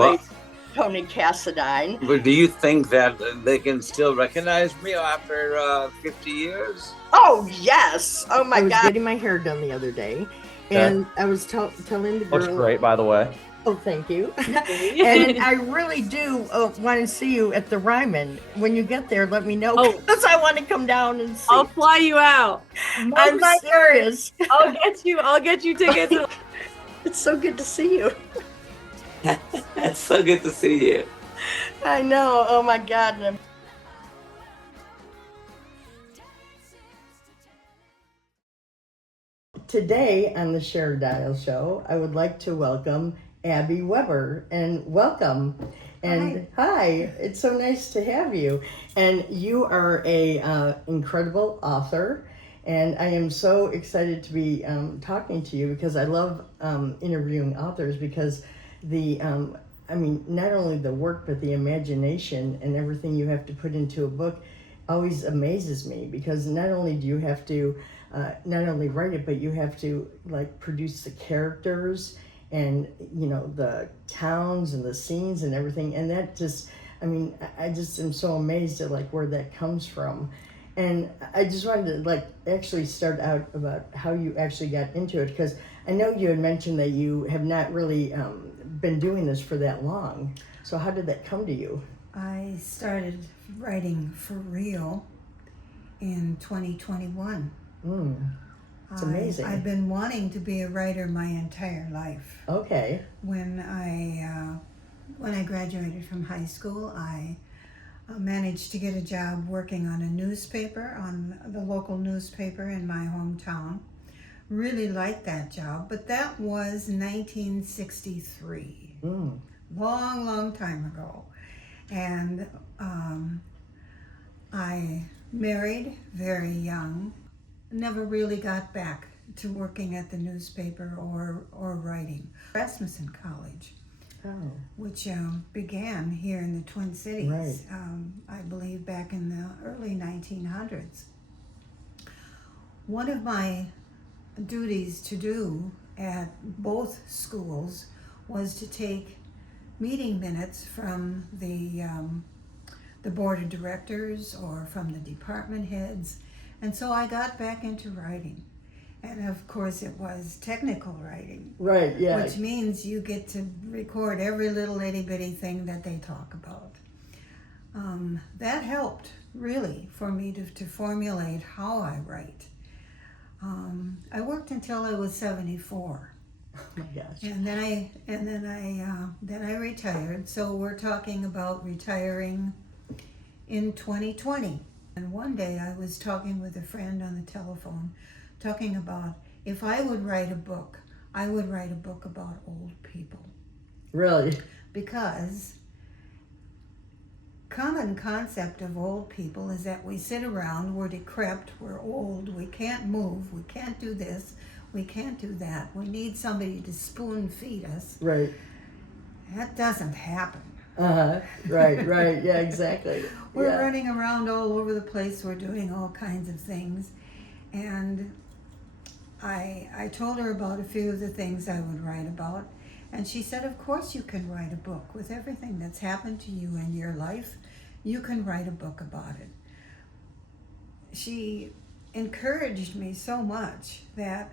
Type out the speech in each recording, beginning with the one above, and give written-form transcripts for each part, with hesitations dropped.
Well, Tony Cassadine. But do you think that they can still recognize me after 50 years? Oh, yes. Oh, my I was God. getting my hair done the other day, and I was telling the girl... Looks great, by the way. Oh, thank you. And I really do want to see you at the Ryman. When you get there, let me know, because I want to come down and see. I'll fly you out. I'm serious. I'll get you tickets. It's so good to see you. It's so good to see you. I know. Oh, my God. Today on the Share Dial Show, I would like to welcome Abbi Weber, and welcome. And hi, it's so nice to have you. And you are a incredible author, and I am so excited to be talking to you, because I love interviewing authors, because not only the work, but the imagination and everything you have to put into a book always amazes me, because not only do you have to not only write it, but you have to produce the characters and the towns and the scenes and everything, and that just I just am so amazed at where that comes from. And I just wanted to actually start out about how you actually got into it, because I know you had mentioned that you have not really been doing this for that long. So how did that come to you? I started writing for real in 2021. It's amazing. I've been wanting to be a writer my entire life. Okay. When I graduated from high school, I managed to get a job working on a newspaper, on the local newspaper in my hometown. Really liked that job, but that was 1963. Long time ago. And I married very young. Never really got back to working at the newspaper or writing. Rasmussen College, which began here in the Twin Cities, right. I believe back in the early 1900s. One of my duties to do at both schools was to take meeting minutes from the board of directors or from the department heads. And so I got back into writing. And of course it was technical writing. Right, yeah. Which means you get to record every little itty bitty thing that they talk about. That helped really for me to formulate how I write. I worked until I was 74. Oh my gosh. And then I retired. So we're talking about retiring in 2020. And one day I was talking with a friend on the telephone, talking about if I would write a book, I would write a book about old people. Really? Because common concept of old people is that we sit around, we're decrepit, we're old, we can't move, we can't do this, we can't do that. We need somebody to spoon feed us. Right. That doesn't happen. Right, yeah, exactly. We're running around all over the place, we're doing all kinds of things. And I told her about a few of the things I would write about. And she said, of course you can write a book. With everything that's happened to you in your life, you can write a book about it. She encouraged me so much that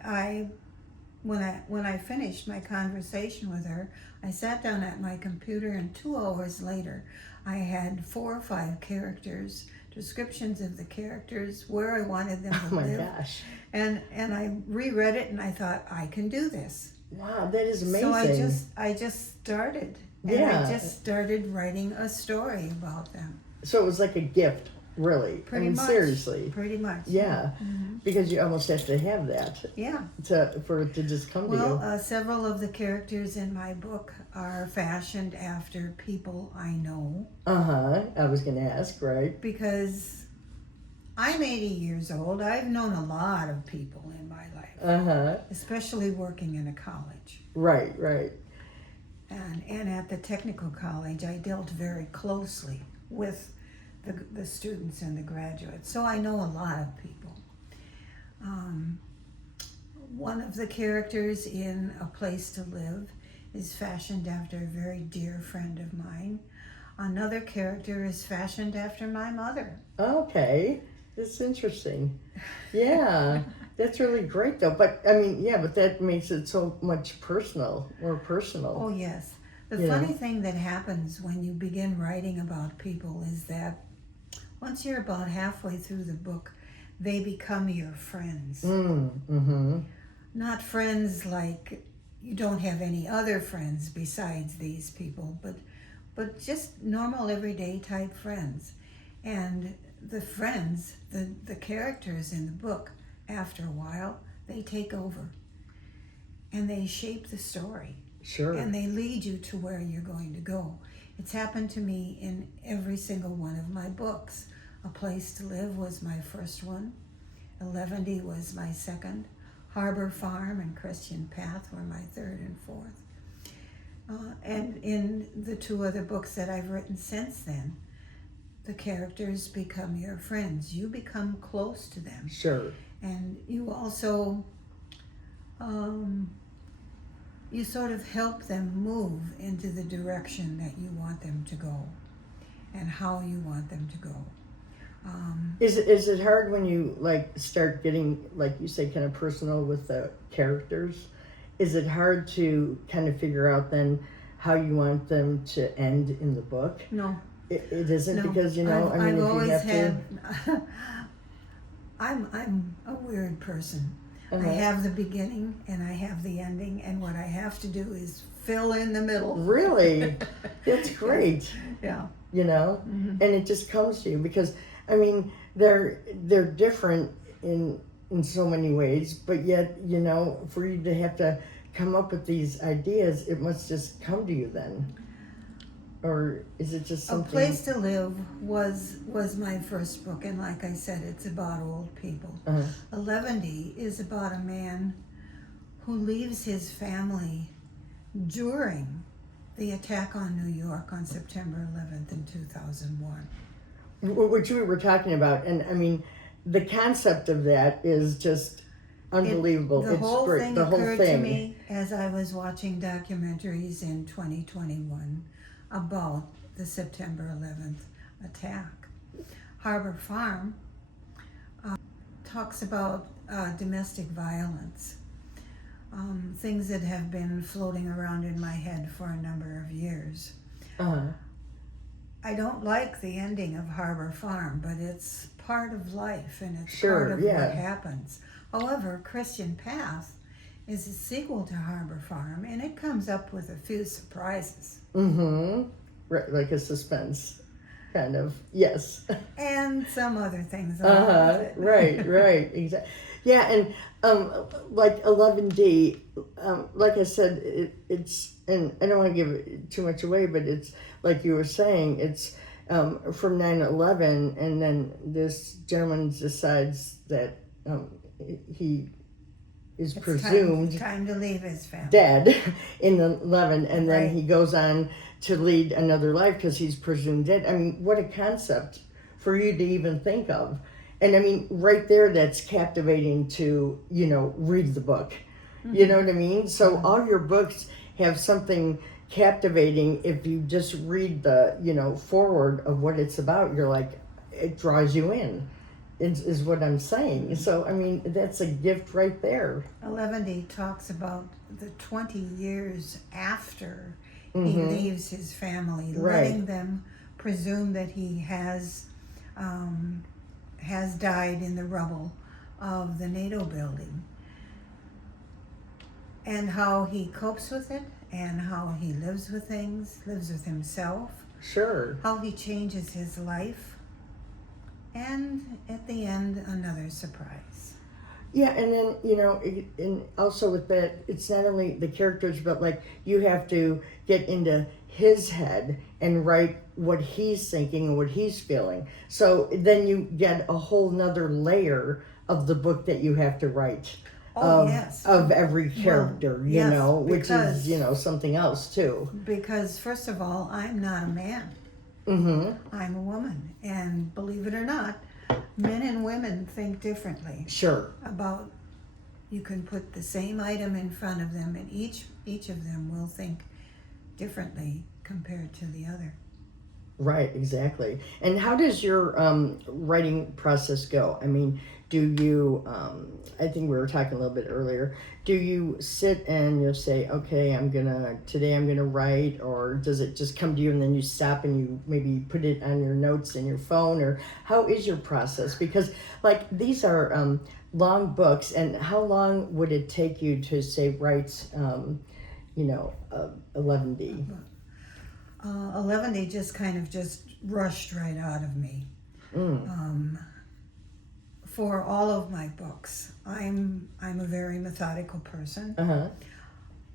when I finished my conversation with her, I sat down at my computer, and 2 hours later, I had 4 or 5 characters, descriptions of the characters, where I wanted them to live. Oh my gosh. And I reread it, and I thought, I can do this. Wow, that is amazing. So I just started. And I just started writing a story about them. So it was like a gift, really. Pretty much. Seriously. Pretty much. Yeah. Mm-hmm. Because you almost have to have that. Yeah. For it to just come to you. Well, several of the characters in my book are fashioned after people I know. I was going to ask, right? Because I'm 80 years old. I've known a lot of people in my life. Especially working in a college. Right. And at the technical college, I dealt very closely with the students and the graduates. So I know a lot of people. One of the characters in A Place to Live is fashioned after a very dear friend of mine. Another character is fashioned after my mother. Okay, that's interesting. Yeah, that's really great though. But I mean, yeah, but that makes it so much more personal. Oh, yes. The Yeah. funny thing that happens when you begin writing about people is that once you're about halfway through the book, they become your friends. Mm-hmm. Not friends like you don't have any other friends besides these people, but just normal everyday type friends. And the friends, the characters in the book, after a while, they take over and they shape the story. Sure. And they lead you to where you're going to go. It's happened to me in every single one of my books. A Place to Live was my first one. Elevendy was my second. Harbour Farm and Khristian Path were my third and fourth. And in the two other books that I've written since then, the characters become your friends. You become close to them. Sure. And you also, you sort of help them move into the direction that you want them to go and how you want them to go. Is it hard when you like start getting, like you say, kind of personal with the characters? Is it hard to kind of figure out then how you want them to end in the book? No. It isn't, No. because, you know, I mean, I've if always you have had, I'm a weird person. to. I have the beginning and I have the ending, and what I have to do is fill in the middle. Really? That's great. Yeah. You know? Mm-hmm. And it just comes to you because, I mean, they're different in so many ways, but yet, you know, for you to have to come up with these ideas, it must just come to you then. Or is it just A something? Place to Live was my first book, and like I said, it's about old people. Uh-huh. Elevendy is about a man who leaves his family during the attack on New York on September 11th in 2001. Which we were talking about, and I mean, the concept of that is just unbelievable. The It's whole great. thing The whole occurred thing. to me as I was watching documentaries in 2021 about the September 11th attack. Harbour Farm talks about domestic violence, things that have been floating around in my head for a number of years. Uh-huh. I don't like the ending of Harbour Farm, but it's part of life and it's Sure, part of yeah. what happens. However, Khristian Path is a sequel to Harbour Farm, and it comes up with a few surprises. Mm-hmm. Right, like a suspense, kind of. Yes. And some other things along with it. Right, exactly. Yeah, and like 11D, like I said, it's, and I don't want to give too much away, but it's like you were saying, it's from 9/11, and then this gentleman decides that he is It's presumed time to leave his family. dead in 11, and then Right. he goes on to lead another life because he's presumed dead. I mean, what a concept for you to even think of. And I mean, right there, that's captivating to, you know, read the book. Mm-hmm. You know what I mean? So all your books have something captivating. If you just read the, you know, forward of what it's about, you're like, it draws you in, is what I'm saying. So, I mean, that's a gift right there. Elevendy talks about the 20 years after he Mhm. leaves his family, Right. letting them presume that he has died in the rubble of the NATO building, and how he copes with it, and how he lives with things, lives with himself, Sure. how he changes his life, and at the end, another surprise. Yeah, and then, you know, and also with that, it's not only the characters, but like you have to get into his head and write what he's thinking and what he's feeling. So then you get a whole nother layer of the book that you have to write. Oh, of, yes. Of every character, you yes, know, which because- is, you know, something else too. Because first of all, I'm not a man. Mm-hmm. I'm a woman. And believe it or not, men and women think differently Sure. about You can put the same item in front of them, and each of them will think differently compared to the other. Right, exactly. And how does your writing process go? I mean, do you, I think we were talking a little bit earlier, do you sit and you'll say, okay, today I'm gonna write, or does it just come to you and then you stop and you maybe put it on your notes in your phone, or how is your process? Because like these are long books, and how long would it take you to say write, Elevendy? Elevendy just kind of just rushed right out of me. For all of my books, I'm a very methodical person. Uh-huh.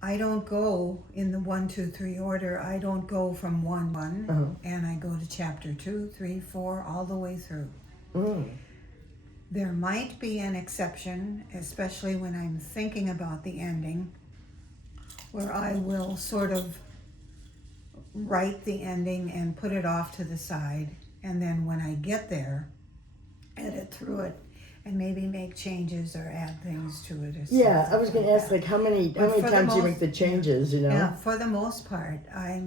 I don't go in the 1, 2, 3 order. I don't go from 1 and I go to chapter 2, 3, 4, all the way through. There might be an exception, especially when I'm thinking about the ending, where I will sort of write the ending and put it off to the side, and then when I get there, edit through it and maybe make changes or add things to it. Or Yeah, I was something going to like ask, that. like, how many But for the times do you most- make the changes, Yeah, for the most part, I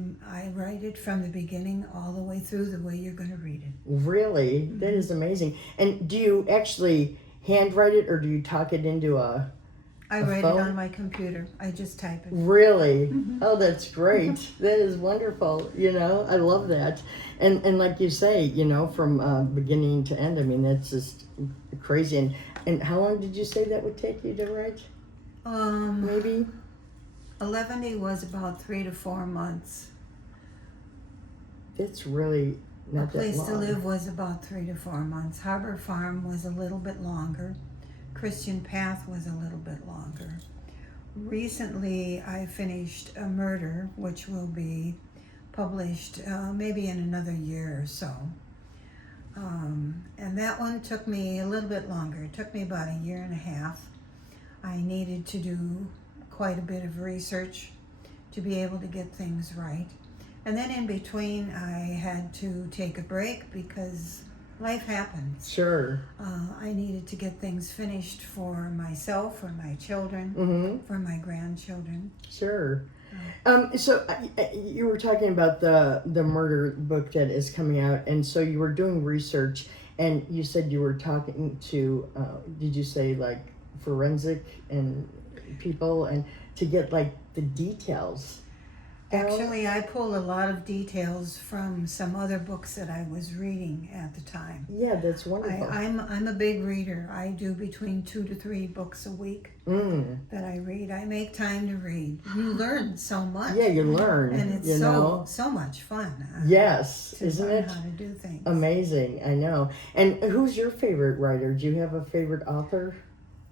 write it from the beginning all the way through the way you're going to read it. Really? That is amazing. And do you actually handwrite it, or do you talk it into a I A write phone? it on my computer. I just type it. Really? Oh, that's great. That is wonderful. I love that. And like you say, from beginning to end, I mean, that's just crazy. And how long did you say that would take you to write? Maybe? Elevendy was about 3 to 4 months. That's really A not that Place long. to Live was about 3 to 4 months. Harbour Farm was a little bit longer. Khristian Path was a little bit longer. Recently, I finished A Murder, which will be published maybe in another year or so. And that one took me a little bit longer. It took me about 1.5 years. I needed to do quite a bit of research to be able to get things right. And then in between, I had to take a break because life happens. Sure. I needed to get things finished for myself, for my children, for my grandchildren. Sure. So you were talking about the murder book that is coming out, and so you were doing research, and you said you were talking to, did you say like forensic and people, and to get like the details? Actually, I pulled a lot of details from some other books that I was reading at the time. Yeah, that's wonderful. I'm a big reader. I do between 2 to 3 books a week that I read. I make time to read. You learn so much. Yeah, you learn. And it's so much fun. Yes, to isn't learn it? how to do things. Amazing, I know. And who's your favorite writer? Do you have a favorite author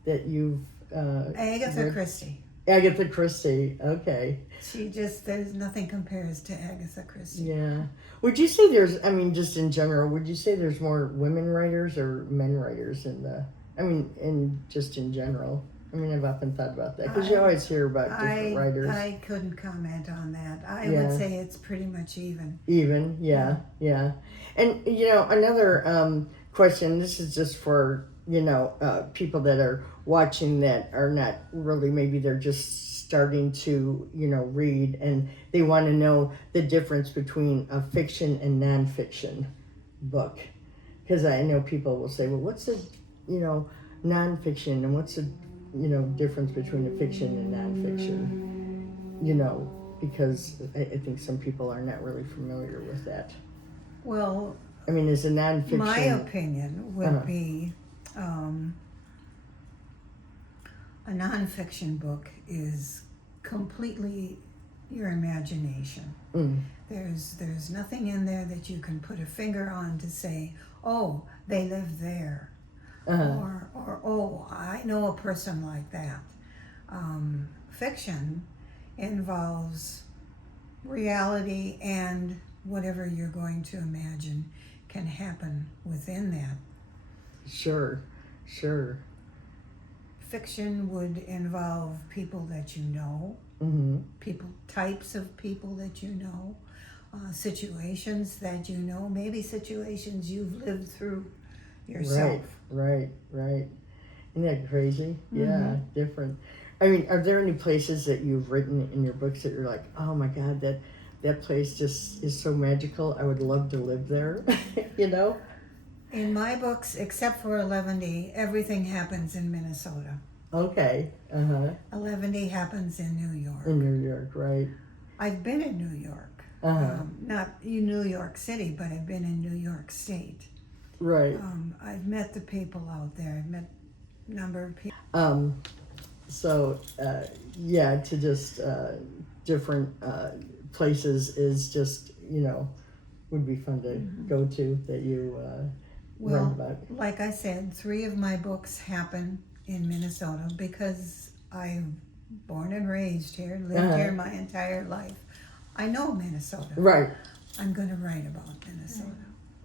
that you've Agatha read? Christie. Agatha Christie, okay. There's nothing compares to Agatha Christie. Yeah. Would you say just in general, would you say there's more women writers or men writers just in general? I've often thought about that, because you always hear about different writers. I couldn't comment on that. I Yeah. would say it's pretty much even. Even, yeah. And, another question, this is just for, people that are watching that are not really, maybe they're just starting to, read, and they want to know the difference between a fiction and nonfiction book. Because I know people will say, well, what's the, nonfiction, and what's the, difference between a fiction and nonfiction? Because I think some people are not really familiar with that. Well, is a nonfiction... my opinion would be a nonfiction book is completely your imagination. There's nothing in there that you can put a finger on to say, oh, they live there. Or oh, I know a person like that. Fiction involves reality, and whatever you're going to imagine can happen within that. Sure. Fiction would involve people that you know, types of people that you know, situations that you know, maybe situations you've lived through yourself. Right. Isn't that crazy? Yeah, different. I mean, are there any places that you've written in your books that you're like, oh my God, that place just is so magical. I would love to live there, you know? In my books, except for Elevendy, everything happens in Minnesota. Okay. Elevendy happens in New York. In New York, right? I've been in New York. Not in New York City, but I've been in New York State. Right. I've met the people out there. I've met a number of people. So, yeah, to just different places is just, you know, would be fun to go to that you read about. Like I said, 3 of my books happen in Minnesota because I'm born and raised here, lived here my entire life. I know Minnesota. Right. I'm going to write about Minnesota.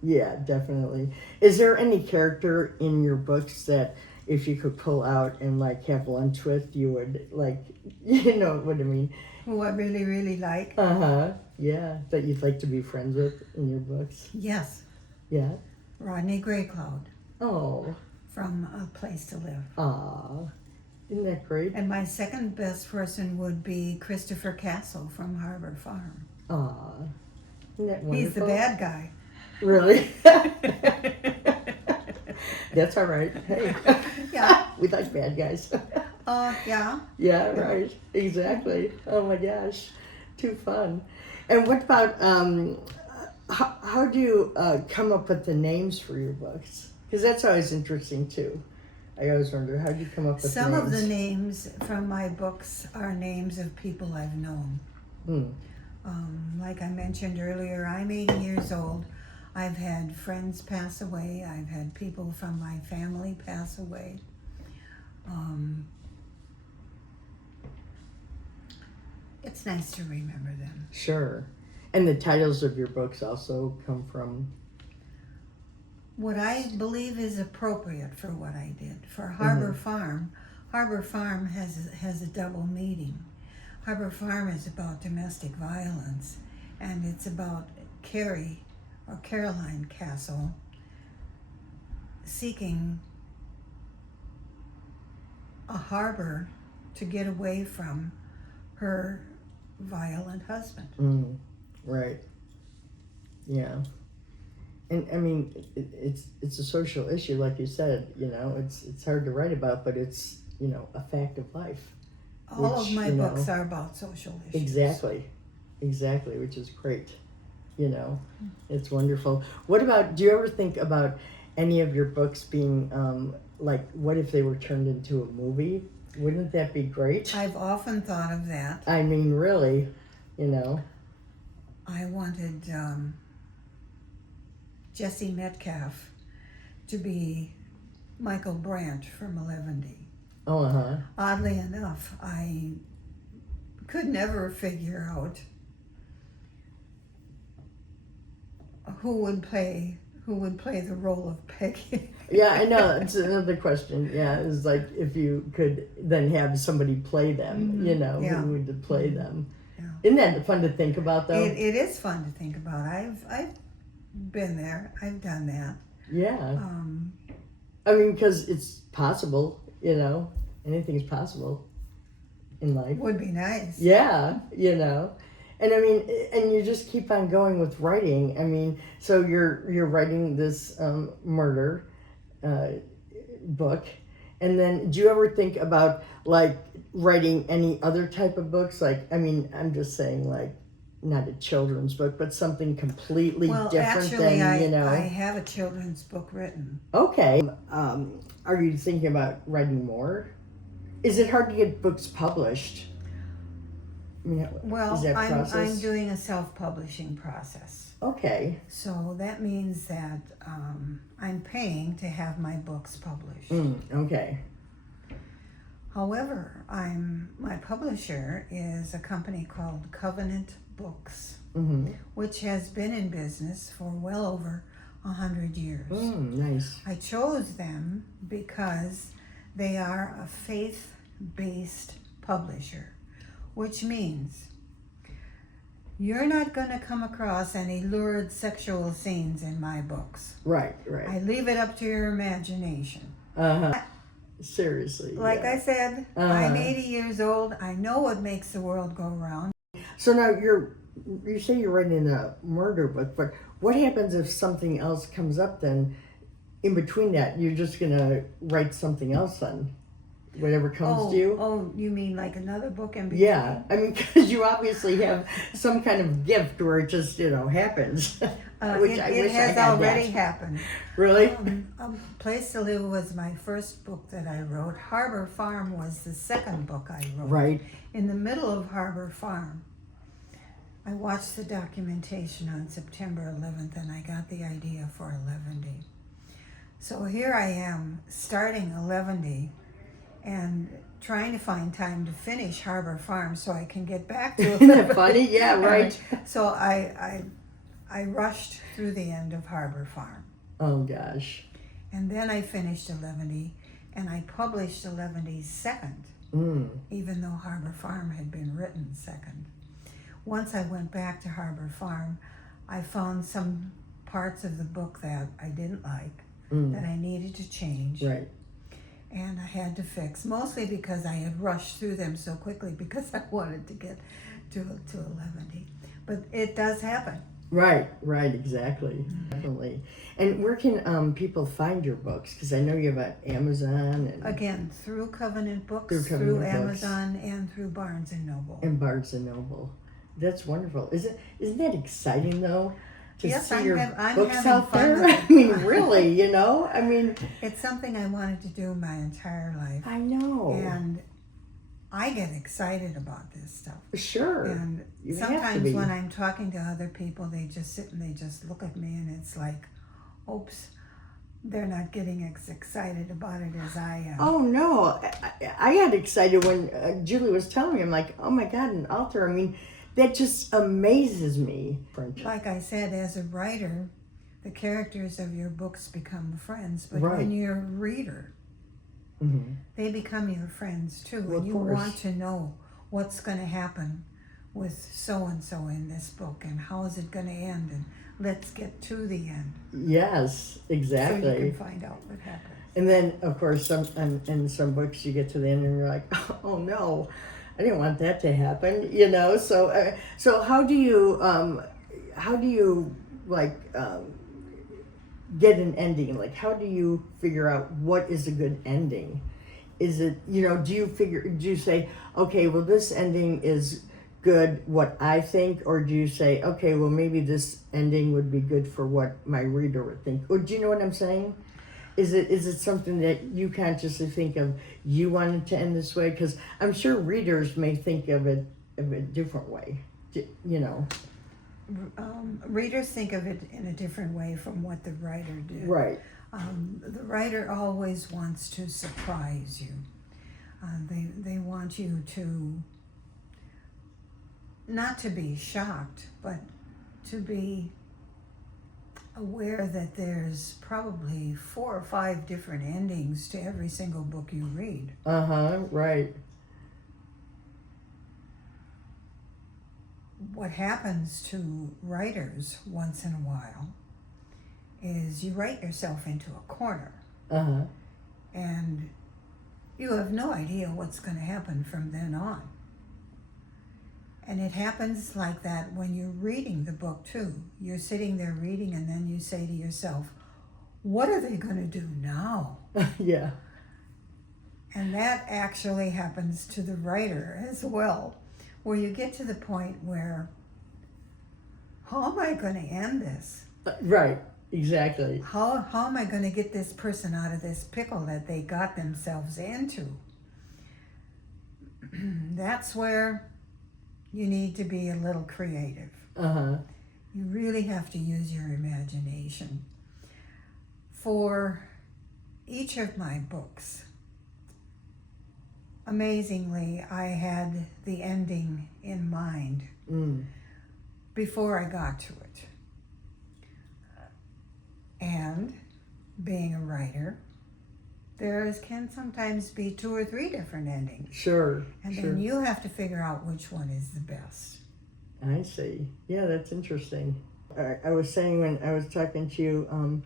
Yeah, definitely. Is there any character in your books that if you could pull out and like have lunch with, you would like, you know what I mean? Who I really, really like? Yeah, that you'd like to be friends with in your books? Yes. Yeah. Rodney Greycloud Oh. from A Place to Live. Aw. Isn't that great? And my second best person would be Christopher Castle from Harbour Farm. Aw. Isn't that wonderful? He's the bad guy. Really? That's all right. Hey. Yeah. We like bad guys. Yeah. Yeah, right. Exactly. Oh my gosh. Too fun. And what about, how do you come up with the names for your books? Because that's always interesting too. I always wonder, how do you come up with Some names? of the names from my books are names of people I've known. Like I mentioned earlier, I'm 80 years old. I've had friends pass away. I've had people from my family pass away. It's nice to remember them. Sure. And the titles of your books also come from... What I believe is appropriate for what I did. For Harbour Farm, Harbour Farm has a double meaning. Harbour Farm is about domestic violence, and it's about Carrie, or Caroline Castle, seeking a harbor to get away from her violent husband. Right. Yeah. And I mean, it's a social issue, like you said. You know, it's hard to write about, but it's, you know, a fact of life. All of my books are about social issues. Exactly, which is great. You know, it's wonderful. What about? Do you ever think about any of your books being like, what if they were turned into a movie? Wouldn't that be great? I've often thought of that. I mean, really, you know. I wanted Jesse Metcalf to be Michael Brandt from Elevendy. Oddly enough, I could never figure out who would play the role of Peggy. Yeah, I know. It's another question. Yeah, it's like if you could then have somebody play them, you know, who would play them. Yeah. Isn't that fun to think about, though? It is fun to think about. I've been there. I've done that. Yeah. I mean, because it's possible, you know. Anything's possible in life. Would be nice. Yeah, you know. And I mean, and you just keep on going with writing. I mean, so you're writing this murder book, and then do you ever think about like writing any other type of books? Like, I mean, I'm just saying, like, not a children's book, but something completely different than, you know. I have a children's book written. Okay. Are you thinking about writing more? Is it hard to get books published? Well, is that I'm doing a self-publishing process. Okay. So that means that I'm paying to have my books published. Okay. However, my publisher is a company called Covenant Books, which has been in business for well over 100 years. Nice. I chose them because they are a faith-based publisher, which means you're not going to come across any lurid sexual scenes in my books. Right. I leave it up to your imagination. Seriously. Like yeah. I said, I'm 80 years old. I know what makes the world go round. So now you say you're writing a murder book, but what happens if something else comes up then? In between that, you're just gonna write something else then, whatever comes to you. Oh, you mean like another book in between? Yeah, I mean, because you obviously have some kind of gift where it just happens. Which it I wish has I had already that. happened. Really? A Place to Live was my first book that I wrote. Harbour Farm was the second book I wrote. Right. In the middle of Harbour Farm, I watched the documentation on September 11th and I got the idea for Elevendy. So here I am starting Elevendy and trying to find time to finish Harbour Farm so I can get back to it. Isn't that funny? Yeah, right. So I rushed through the end of Harbour Farm. Oh gosh. And then I finished Elevendy and I published Elevendy's second, even though Harbour Farm had been written second. Once I went back to Harbour Farm, I found some parts of the book that I didn't like, that I needed to change. Right. And I had to fix, mostly because I had rushed through them so quickly because I wanted to get to Elevendy. But it does happen. Right, exactly. Definitely. And where can people find your books? Because I know you have an Amazon and Again, through Covenant Books, Through Covenant Books. Amazon, and through Barnes & Noble. Barnes and Noble. That's wonderful. Isn't that exciting though? To Yes, see I'm your having books out fun there. with it. I mean, really, I mean, It's something I wanted to do my entire life. I know. And I get excited about this stuff. Sure. And You have to sometimes be. when I'm talking to other people, they just sit and they just look at me and it's like, oops, they're not getting as excited about it as I am. Oh no, I got excited when Julie was telling me. I'm like, oh my God, an author. I mean, that just amazes me. Like I said, as a writer, the characters of your books become friends, but Right. when you're a reader, they become your friends too. Well, And you of course. want to know what's going to happen with so-and-so in this book and how is it going to end and let's get to the end. Yes, So you exactly. can find out what happens. And then, of course, in some books you get to the end and you're like, oh no, I didn't want that to happen, So how do you get an ending? Like, how do you figure out what is a good ending? Is it, do you say, okay, well, this ending is good, what I think, or do you say, okay, well, maybe this ending would be good for what my reader would think? Or do you know what I'm saying? Is it something that you consciously think of, you wanted to end this way? Because I'm sure readers may think of it a different way, Readers think of it in a different way from what the writer did. Right. The writer always wants to surprise you. They want you to, not to be shocked, but to be aware that there's probably 4 or 5 different endings to every single book you read. Right. What happens to writers once in a while is you write yourself into a corner and you have no idea what's going to happen from then on. And it happens like that when you're reading the book too. You're sitting there reading and then you say to yourself, what are they going to do now? Yeah. And that actually happens to the writer as well, where you get to the point where, how am I going to end this? Right, exactly. How am I going to get this person out of this pickle that they got themselves into? That's where you need to be a little creative. You really have to use your imagination. For each of my books, amazingly, I had the ending in mind before I got to it. And being a writer, there can sometimes be 2 or 3 different endings. Sure. And sure. then you have to figure out which one is the best. I see. Yeah, that's interesting. I was saying when I was talking to you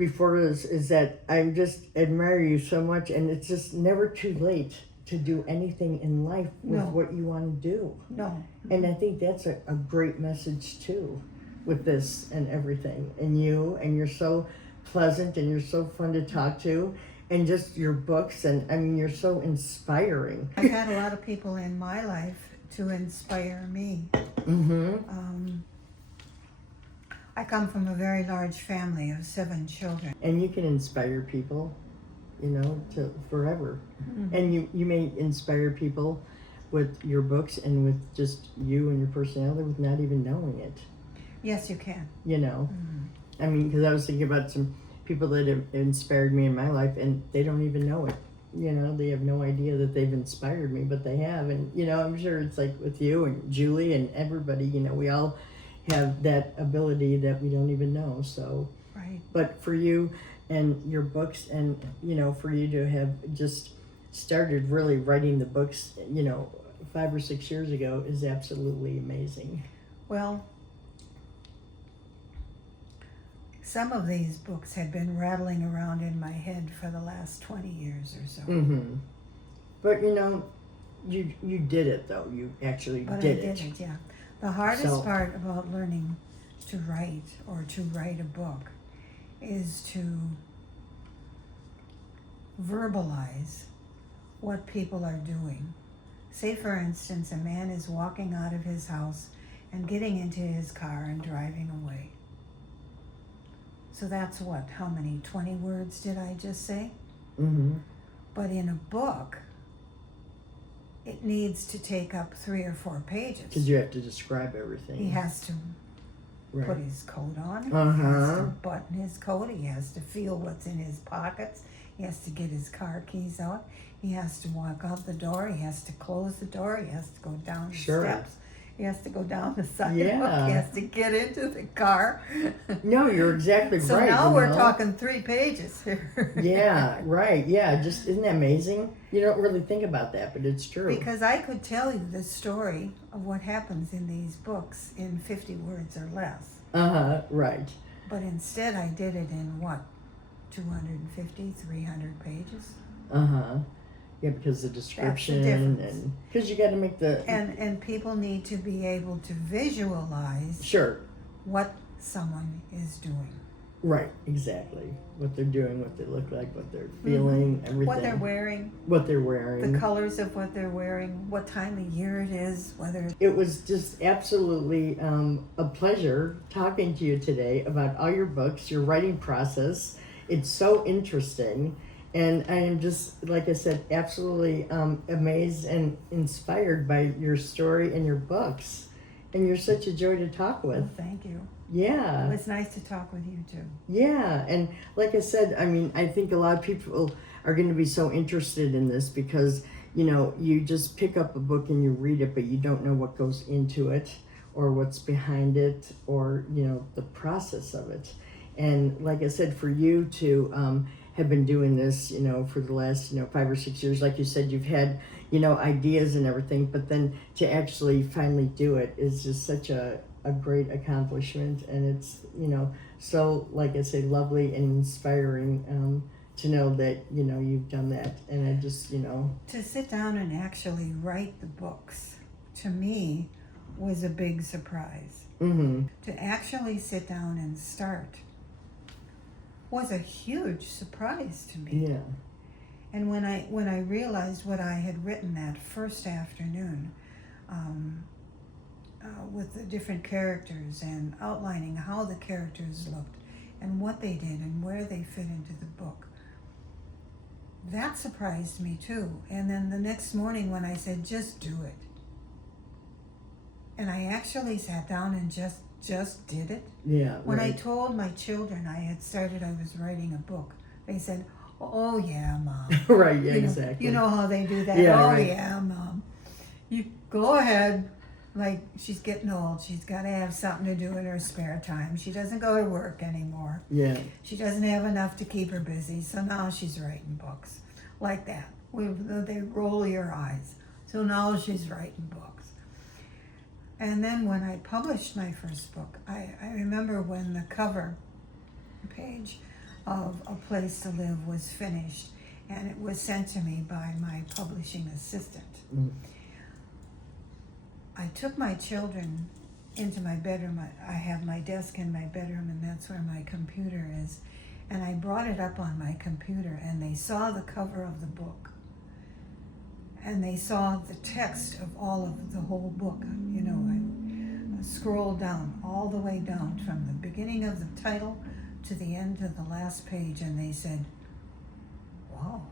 before this is that I just admire you so much, and it's just never too late to do anything in life with No. what you want to do. No. And I think that's a great message too, with this and everything. And you're so pleasant, and you're so fun to talk to, and just your books, and I mean, you're so inspiring. I've had a lot of people in my life to inspire me. Mm-hmm. I come from a very large family of 7 children. And you can inspire people, to forever. Mm-hmm. And you may inspire people with your books and with just you and your personality with not even knowing it. Yes, you can. I mean, because I was thinking about some people that have inspired me in my life, and they don't even know it. They have no idea that they've inspired me, but they have. And, I'm sure it's like with you and Julie and everybody, we all have that ability that we don't even know. So, Right. but for you and your books, and, for you to have just started really writing the books, 5 or 6 years ago is absolutely amazing. Well, some of these books had been rattling around in my head for the last 20 years or so. Mm-hmm. But you did it though. You actually But did I it. did it, yeah. The hardest So- part about learning to write or to write a book is to verbalize what people are doing. Say, for instance, a man is walking out of his house and getting into his car and driving away. So that's what? How many? 20 words did I just say? Mm-hmm. But in a book, it needs to take up 3 or 4 pages. Because you have to describe everything. He has to Right. put his coat on. He Uh-huh. has to button his coat. He has to feel what's in his pockets. He has to get his car keys out. He has to walk out the door. He has to close the door. He has to go down the Sure. steps. He has to go down the sidewalk. Yeah. He has to get into the car. No, you're exactly So right. now we're talking 3 pages here. Yeah, right. Yeah, just isn't that amazing? You don't really think about that, but it's true. Because I could tell you the story of what happens in these books in 50 words or less. Right. But instead I did it in what? 250, 300 pages? Yeah, because the description difference. and because you got to make the And people need to be able to visualize sure. what someone is doing. Right, exactly. What they're doing, what they look like, what they're feeling, everything. What they're wearing, What they're wearing. the colors of what they're wearing, what time of year it is, whether It was just absolutely a pleasure talking to you today about all your books, your writing process. It's so interesting. And I am just, like I said, absolutely amazed and inspired by your story and your books. And you're such a joy to talk with. Oh, thank you. Yeah. It was nice to talk with you too. Yeah. And like I said, I mean, I think a lot of people are going to be so interested in this because, you just pick up a book and you read it, but you don't know what goes into it or what's behind it or, the process of it. And like I said, for you to have been doing this, for the last, 5 or 6 years, like you said, you've had, ideas and everything, but then to actually finally do it is just such a great accomplishment. And it's, so, like I say, lovely and inspiring to know that, you've done that. And I just, To sit down and actually write the books, to me, was a big surprise. mm-hmm. To actually sit down and start was a huge surprise to me. Yeah. And when I realized what I had written that first afternoon, with the different characters and outlining how the characters looked and what they did and where they fit into the book, that surprised me too. And then the next morning when I said, just do it, and I actually sat down and just did it. Yeah. When I right. told my children I was writing a book, they said, "Oh yeah, Mom." Right, yeah, You know- exactly. You know how they do that. Yeah, Oh right. yeah, Mom. You go ahead. Like, she's getting old. She's got to have something to do in her spare time. She doesn't go to work anymore. Yeah. She doesn't have enough to keep her busy. So now she's writing books. Like that. They roll your eyes. So now she's writing books. And then when I published my first book, I remember when the cover page of A Place to Live was finished, and it was sent to me by my publishing assistant. I took my children into my bedroom. I have my desk in my bedroom, and that's where my computer is. And I brought it up on my computer, and they saw the cover of the book. And they saw the text of all of the whole book. You know, I scrolled down, all the way down from the beginning of the title to the end of the last page, and they said, wow,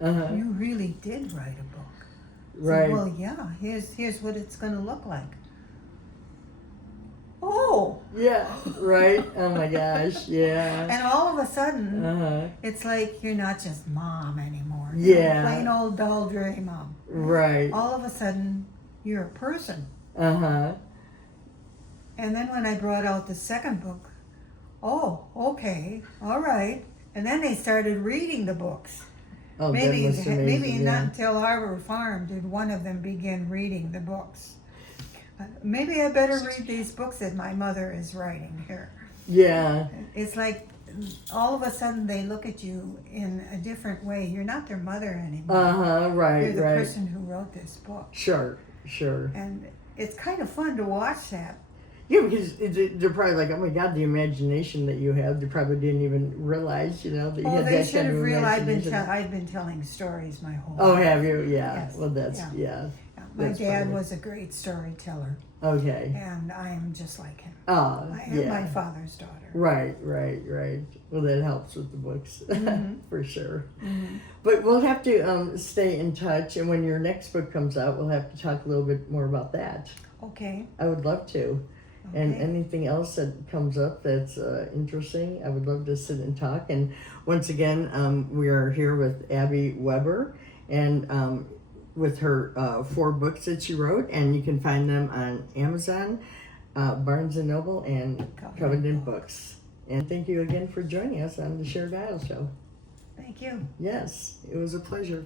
you really did write a book. Right. So, well, yeah, here's what it's going to look like. Oh! Yeah, right. Oh my gosh, yeah. And all of a sudden, Uh-huh. it's like you're not just mom anymore. Yeah. Plain old dull, dreary mom. Right. All of a sudden, you're a person. Uh-huh. And then when I brought out the second book, oh, okay, all right. And then they started reading the books. Oh, Maybe that was amazing, maybe yeah. not until Harbour Farm did one of them begin reading the books. Maybe I better read these books that my mother is writing here. Yeah. It's like all of a sudden they look at you in a different way. You're not their mother anymore. Uh-huh, right, You're the right. person who wrote this book. Sure, sure. And it's kind of fun to watch that. Yeah, because they're probably like, oh my God, the imagination that you have. They probably didn't even realize, you know, that you had They that should kind have of realized imagination. I've been telling stories my whole Oh, life. have you? Yeah. Yes. Well, that's, Yeah. yeah. My That's dad funny. was a great storyteller, Okay. and I am just like him. Oh, I am yeah. my father's daughter. Right, right, right. Well, that helps with the books, Mhm. for sure. Mhm. But we'll have to stay in touch, and when your next book comes out, we'll have to talk a little bit more about that. Okay. I would love to. And Okay. anything else that comes up that's interesting, I would love to sit and talk. And once again, we are here with Abbi Weber, and with her 4 books that she wrote, and you can find them on Amazon, Barnes & Noble, and Covenant Books. And thank you again for joining us on the Share Dial Show. Thank you. Yes, it was a pleasure.